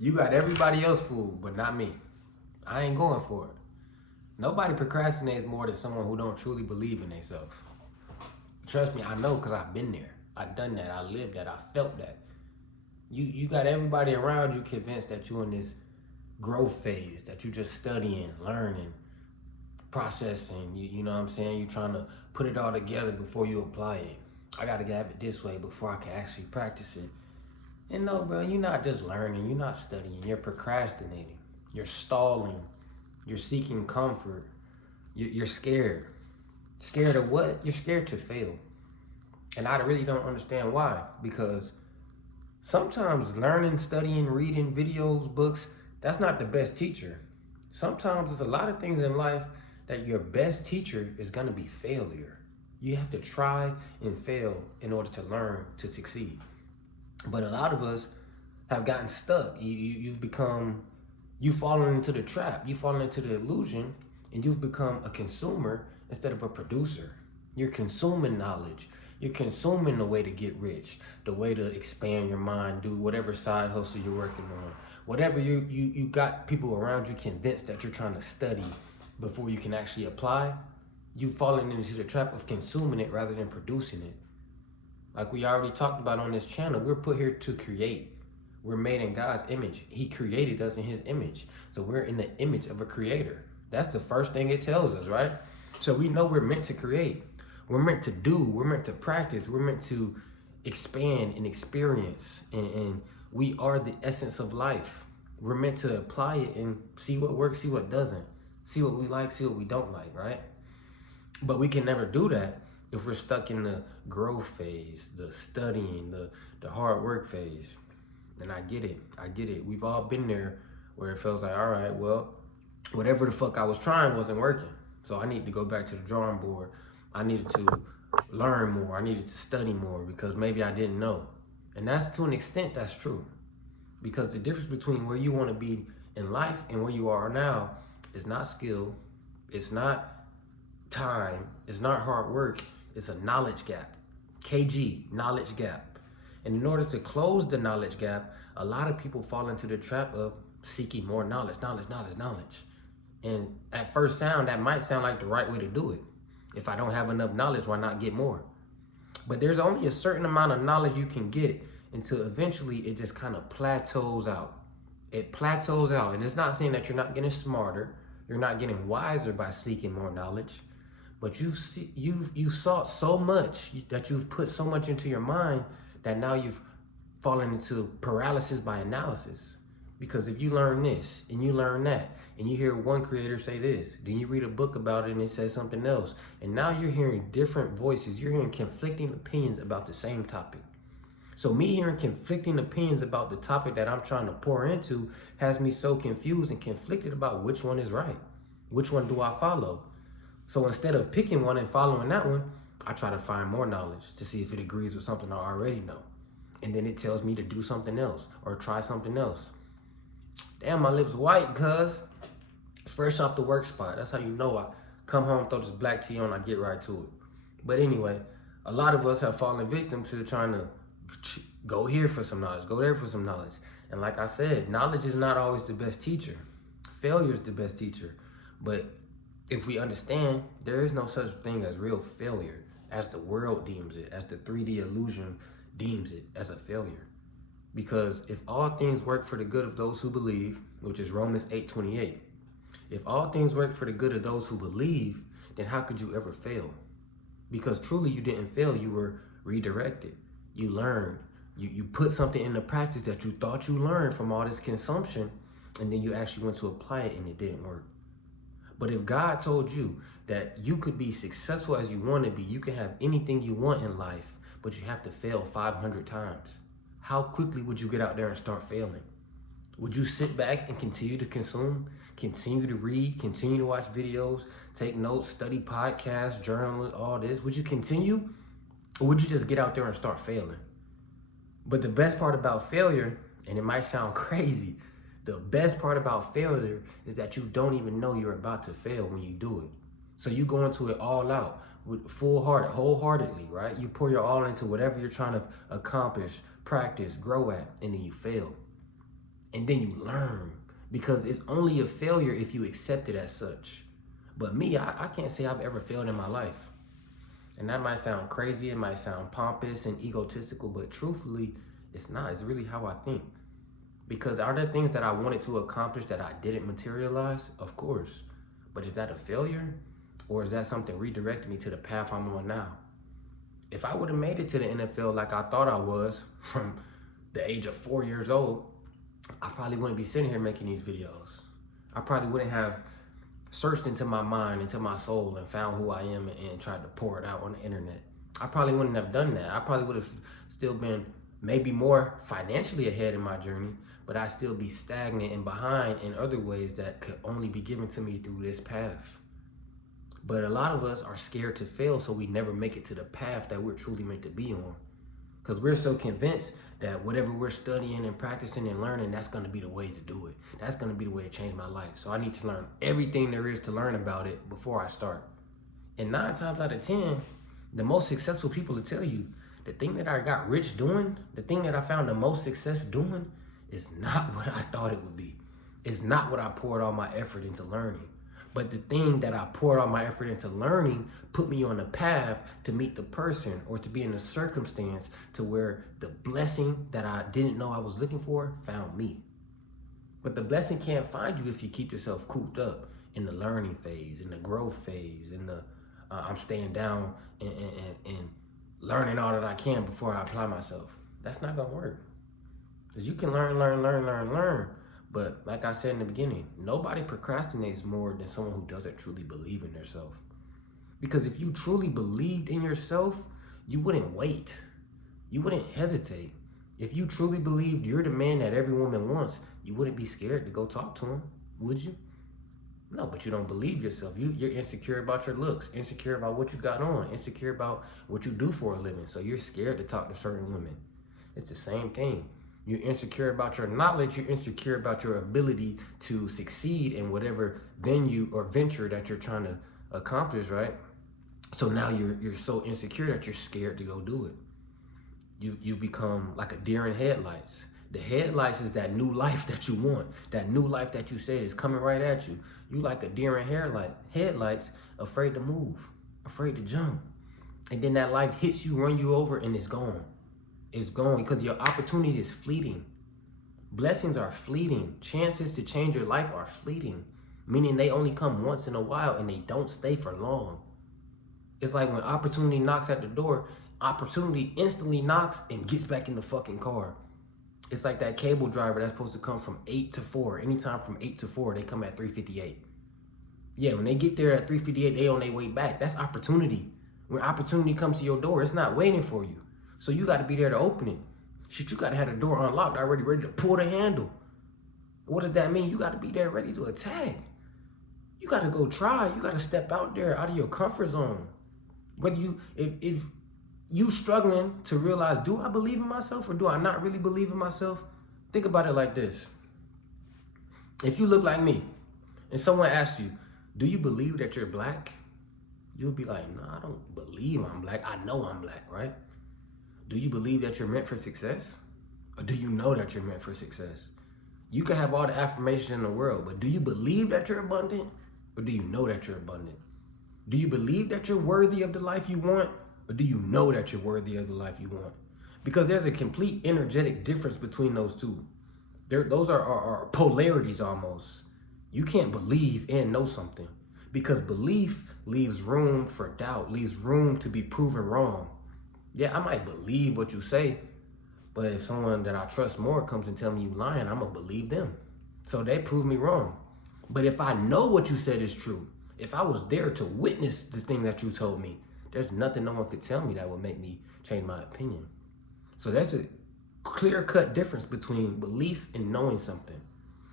You got everybody else fooled, but not me. I ain't going for it. Nobody procrastinates more than someone who don't truly believe in themselves. Trust me, I know because I've been there. I've done that. I lived that. I felt that. You got everybody around you convinced that you're in this growth phase, that you just studying, learning, processing. You know what I'm saying? You're trying to put it all together before you apply it. I got to have it this way before I can actually practice it. And no, bro, you're not just learning. You're not studying. You're procrastinating. You're stalling. You're seeking comfort. You're scared. Scared of what? You're scared to fail. And I really don't understand why. Because sometimes learning, studying, reading videos, books, that's not the best teacher. Sometimes there's a lot of things in life that your best teacher is going to be failure. You have to try and fail in order to learn to succeed. But a lot of us have gotten stuck. You've fallen into the trap. You've fallen into the illusion, and you've become a consumer instead of a producer. You're consuming knowledge. You're consuming the way to get rich, the way to expand your mind, do whatever side hustle you're working on. Whatever you got people around you convinced that you're trying to study before you can actually apply. You've fallen into the trap of consuming it rather than producing it. Like we already talked about on this channel, we're put here to create. We're made in God's image. He created us in his image. So we're in the image of a creator. That's the first thing it tells us, right? So we know we're meant to create. We're meant to do. We're meant to practice. We're meant to expand and experience. And we are the essence of life. We're meant to apply it and see what works, see what doesn't. See what we like, see what we don't like, right? But we can never do that if we're stuck in the growth phase, the studying, the hard work phase. And I get it. We've all been there where it feels like, all right, well, whatever the fuck I was trying wasn't working. So I need to go back to the drawing board. I needed to learn more. I needed to study more because maybe I didn't know. And that's, to an extent, that's true. Because the difference between where you want to be in life and where you are now is not skill. It's not time. It's not hard work. It's a knowledge gap. KG, knowledge gap. And in order to close the knowledge gap, a lot of people fall into the trap of seeking more knowledge. And at first sound, that might sound like the right way to do it. If I don't have enough knowledge, why not get more? But there's only a certain amount of knowledge you can get until eventually it just kind of plateaus out. It plateaus out. And it's not saying that you're not getting smarter. You're not getting wiser by seeking more knowledge. But you've sought so much that you've put so much into your mind that now you've fallen into paralysis by analysis. Because if you learn this and you learn that and you hear one creator say this, then you read a book about it and it says something else. And now you're hearing different voices. You're hearing conflicting opinions about the same topic. So me hearing conflicting opinions about the topic that I'm trying to pour into has me so confused and conflicted about which one is right. Which one do I follow? So instead of picking one and following that one, I try to find more knowledge to see if it agrees with something I already know. And then it tells me to do something else or try something else. Damn, my lips white, cuz. Fresh off the work spot. That's how you know I come home, throw this black tea on, I get right to it. But anyway, a lot of us have fallen victim to trying to go here for some knowledge, go there for some knowledge. And like I said, knowledge is not always the best teacher. Failure is the best teacher. But if we understand, there is no such thing as real failure, as the world deems it, as the 3D illusion deems it, as a failure. Because if all things work for the good of those who believe, which is Romans 8:28, if all things work for the good of those who believe, then how could you ever fail? Because truly you didn't fail, you were redirected. You learned. You put something into practice that you thought you learned from all this consumption, and then you actually went to apply it and it didn't work. But if God told you that you could be successful as you want to be, you can have anything you want in life, but you have to fail 500 times. How quickly would you get out there and start failing? Would you sit back and continue to consume, continue to read, continue to watch videos, take notes, study podcasts, journal, all this? Would you continue? Or would you just get out there and start failing? But the best part about failure, and it might sound crazy, the best part about failure is that you don't even know you're about to fail when you do it. So you go into it all out with wholeheartedly, right? You pour your all into whatever you're trying to accomplish, practice, grow at, and then you fail. and then you learn, because it's only a failure if you accept it as such. But me, I can't say I've ever failed in my life. And that might sound crazy, it might sound pompous and egotistical, but truthfully, it's not. It's really how I think. Because are there things that I wanted to accomplish that I didn't materialize? Of course. But is that a failure? Or is that something redirecting me to the path I'm on now? If I would have made it to the NFL like I thought I was from the age of 4 years old, I probably wouldn't be sitting here making these videos. I probably wouldn't have searched into my mind, into my soul, and found who I am and tried to pour it out on the internet. I probably wouldn't have done that. I probably would have still been maybe more financially ahead in my journey, but I'd still be stagnant and behind in other ways that could only be given to me through this path. But a lot of us are scared to fail, so we never make it to the path that we're truly meant to be on. Because we're so convinced that whatever we're studying and practicing and learning, that's going to be the way to do it. That's going to be the way to change my life. So I need to learn everything there is to learn about it before I start. And 9 times out of 10, the most successful people will tell you, the thing that I got rich doing, the thing that I found the most success doing, is not what I thought it would be. It's not what I poured all my effort into learning. But the thing that I poured all my effort into learning put me on a path to meet the person, or to be in a circumstance to where the blessing that I didn't know I was looking for found me. But the blessing can't find you if you keep yourself cooped up in the learning phase, in the growth phase, in the I'm staying down and learning all that I can before I apply myself. That's not gonna work. Because you can learn. But like I said in the beginning, nobody procrastinates more than someone who doesn't truly believe in themselves. Because if you truly believed in yourself, you wouldn't wait. You wouldn't hesitate. If you truly believed you're the man that every woman wants, you wouldn't be scared to go talk to him, would you? No, but you don't believe yourself. You're insecure about your looks, insecure about what you got on, insecure about what you do for a living. So you're scared to talk to certain women. It's the same thing. You're insecure about your knowledge. You're insecure about your ability to succeed in whatever venue or venture that you're trying to accomplish, right? So now you're so insecure that you're scared to go do it. You've become like a deer in headlights. The headlights is that new life that you want, that new life that you said is coming right at you. You like a deer in headlights, afraid to move, afraid to jump. And then that life hits you, run you over, and it's gone. It's gone because your opportunity is fleeting. Blessings are fleeting. Chances to change your life are fleeting, meaning they only come once in a while and they don't stay for long. It's like when opportunity knocks at the door, opportunity instantly knocks and gets back in the fucking car. It's like that cable driver that's supposed to come from 8 to 4. Anytime from 8 to 4, they come at 3:58. Yeah, when they get there at 3:58, they on their way back. That's opportunity. When opportunity comes to your door, it's not waiting for you. So you got to be there to open it. Shit, you got to have the door unlocked already, ready to pull the handle. What does that mean? You got to be there ready to attack. You got to go try. You got to step out there out of your comfort zone. Whether if you struggling to realize, do I believe in myself or do I not really believe in myself? Think about it like this. If you look like me and someone asks you, do you believe that you're black? You'll be like, no, I don't believe I'm black. I know I'm black, right? Do you believe that you're meant for success? Or do you know that you're meant for success? You can have all the affirmation in the world, but do you believe that you're abundant? Or do you know that you're abundant? Do you believe that you're worthy of the life you want? Or do you know that you're worthy of the life you want? Because there's a complete energetic difference between those two. Those are polarities almost. You can't believe and know something, because belief leaves room for doubt, leaves room to be proven wrong. Yeah, I might believe what you say, but if someone that I trust more comes and tell me you lying, I'm gonna believe them. So they prove me wrong. But if I know what you said is true, if I was there to witness this thing that you told me, there's nothing no one could tell me that would make me change my opinion. So there's a clear-cut difference between belief and knowing something.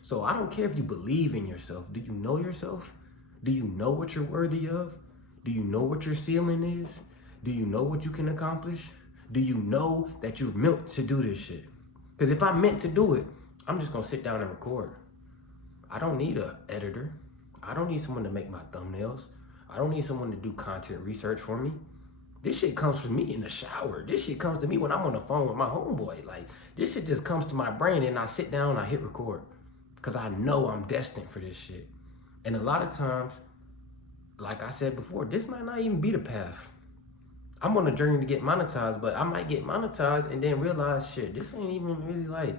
So I don't care if you believe in yourself. Do you know yourself? Do you know what you're worthy of? Do you know what your ceiling is? Do you know what you can accomplish? Do you know that you're meant to do this shit? Because if I'm meant to do it, I'm just gonna sit down and record. I don't need an editor. I don't need someone to make my thumbnails. I don't need someone to do content research for me. This shit comes from me in the shower. This shit comes to me when I'm on the phone with my homeboy. Like, this shit just comes to my brain and I sit down and I hit record. Because I know I'm destined for this shit. And a lot of times, like I said before, this might not even be the path. I'm on a journey to get monetized, but I might get monetized and then realize, shit, this ain't even really like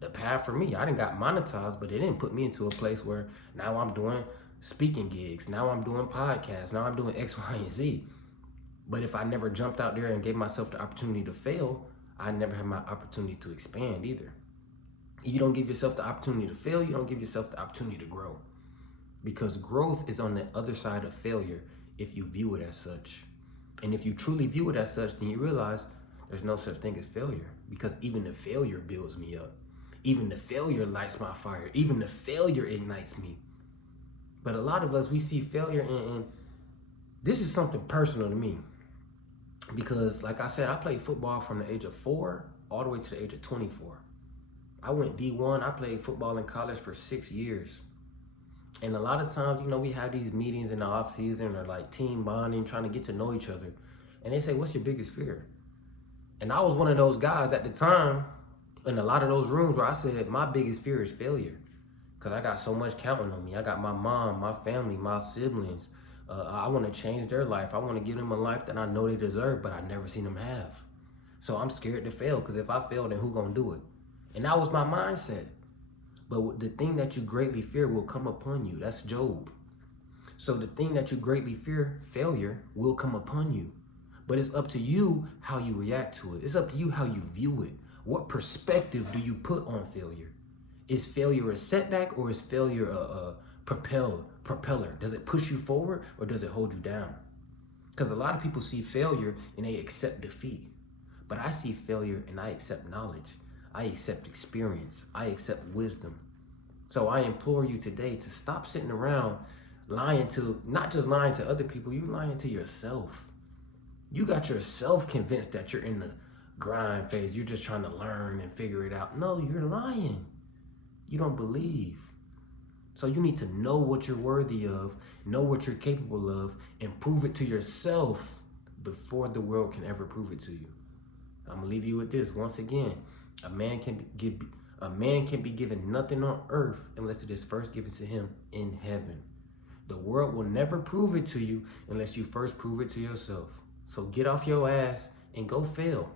the path for me. I didn't got monetized, but it didn't put me into a place where now I'm doing speaking gigs. Now I'm doing podcasts. Now I'm doing X, Y, and Z. But if I never jumped out there and gave myself the opportunity to fail, I never had my opportunity to expand either. If you don't give yourself the opportunity to fail, you don't give yourself the opportunity to grow. Because growth is on the other side of failure if you view it as such. And if you truly view it as such, then you realize there's no such thing as failure. Because even the failure builds me up. Even the failure lights my fire. Even the failure ignites me. But a lot of us, we see failure and this is something personal to me. Because like I said, I played football from the age of 4 all the way to the age of 24. I went D1. I played football in college for 6 years. And a lot of times, you know, we have these meetings in the off season or like team bonding, trying to get to know each other. And they say, what's your biggest fear? And I was one of those guys at the time in a lot of those rooms where I said, my biggest fear is failure. Because I got so much counting on me. I got my mom, my family, my siblings. I want to change their life. I want to give them a life that I know they deserve, but I never seen them have. So I'm scared to fail, because if I fail, then who gonna do it? And that was my mindset. But the thing that you greatly fear will come upon you. That's Job. So the thing that you greatly fear, failure, will come upon you. But it's up to you how you react to it. It's up to you how you view it. What perspective do you put on failure? Is failure a setback, or is failure a propeller? Does it push you forward, or does it hold you down? Because a lot of people see failure and they accept defeat. But I see failure and I accept knowledge. I accept experience. I accept wisdom. So I implore you today to stop sitting around not just lying to other people, you lying to yourself. You got yourself convinced that you're in the grind phase. You're just trying to learn and figure it out. No, you're lying. You don't believe. So you need to know what you're worthy of, know what you're capable of, and prove it to yourself before the world can ever prove it to you. I'm gonna leave you with this once again. A man can be given nothing on earth unless it is first given to him in heaven. The world will never prove it to you unless you first prove it to yourself. So get off your ass and go fail.